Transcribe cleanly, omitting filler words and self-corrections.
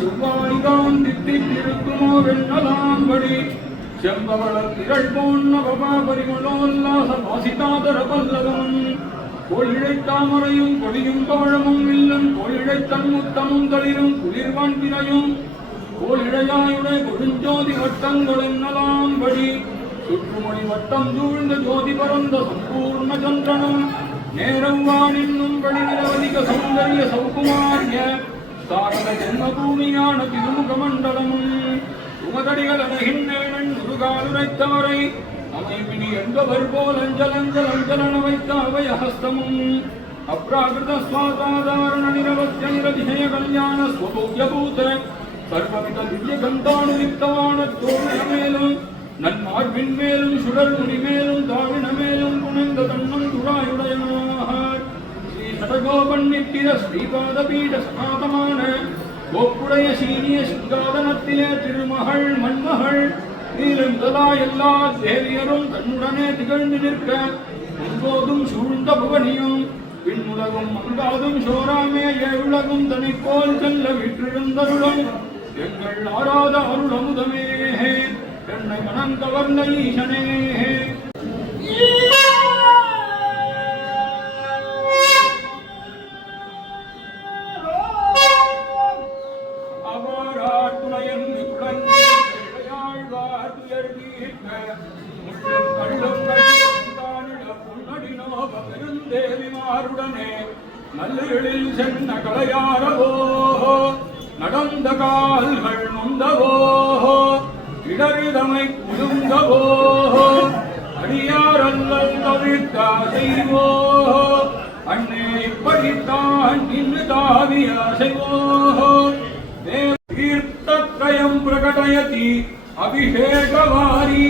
செவ்வாய்தான் தித்தித்திருக்குமோ வெண்ணலாம்படி செம்பவள திரள் போன்னவபா பரிமளோல்லாச வாசிதாதர பல்லவம் கோழிழைத் தாமரையும் கொடியும் பவழமும் வில்லன் கோழிழைத்தன் முத்தமும் தளிரும் குளிர்வான் பிறையும் கோழிழையாயுடைய கொடுஞ்சோதி வட்டங்கள் என்னலாம்படி சுற்றுமொழி வட்டம் சூழ்ந்த ஜோதி பரந்த சம்பூர்ண சந்திரனும் நேரவான் என்னும் படி நிரவதிக சௌந்தரிய சௌகுமாரிய சாரத ஜென்மபூமியான திருமுக மண்டலமும் உமதடிகள் அழகின்றேனன் முருகாலுரைத்தவரை அமைவினி என்பவர் போல் அஞ்சலன வைத்த அபயஹஸ்தமும் அப்ராகிருத ஸ்வாதாதாரண நிரவத்திய நிரதிசய கல்யாண ஸ்வபூத்யபூத சர்வவித திவ்ய கந்தானுரித்தவான தோழன மேலும் நன்மார்பின் மேலும் சுடர் முடி மேலும் தாவின மேலும் புனைந்த தன்னன் துராயுடையனார் ஸ்ரீ சடகோபன்னித்திர ஸ்ரீபாத பீட சகாதமான கோப்புடைய சீனிய சிங்காதனத்திலே திருமகள் மண்மகள் நீலந்தலா எல்லா தேவியரும் தன்னுடனே திகழ்ந்து நிற்க முன்போதும் சூழ்ந்த புவனியும் பின்னுலகும் மங்காதும் சோராமே ஏழுலகும் தனிக்கோல் செல்ல விற்றிருந்தருளும் எங்கள் ஆராத அருளமுதமே என்னை மனம் கவர்ந்த ஈசனே நல்லிழில் சென்ன கலையாரவோ நடந்த கால்கள் நொந்தவோ இடரிதமை குழுந்தவோ அடியாரல்லல் தவிர்த்தா செய்வோ அண்ணே இப்படித்தான் இன்று தாவிய செய்வோ தீர்த்தத்ரயம் பிரகடயதி அபிஷேகவாரி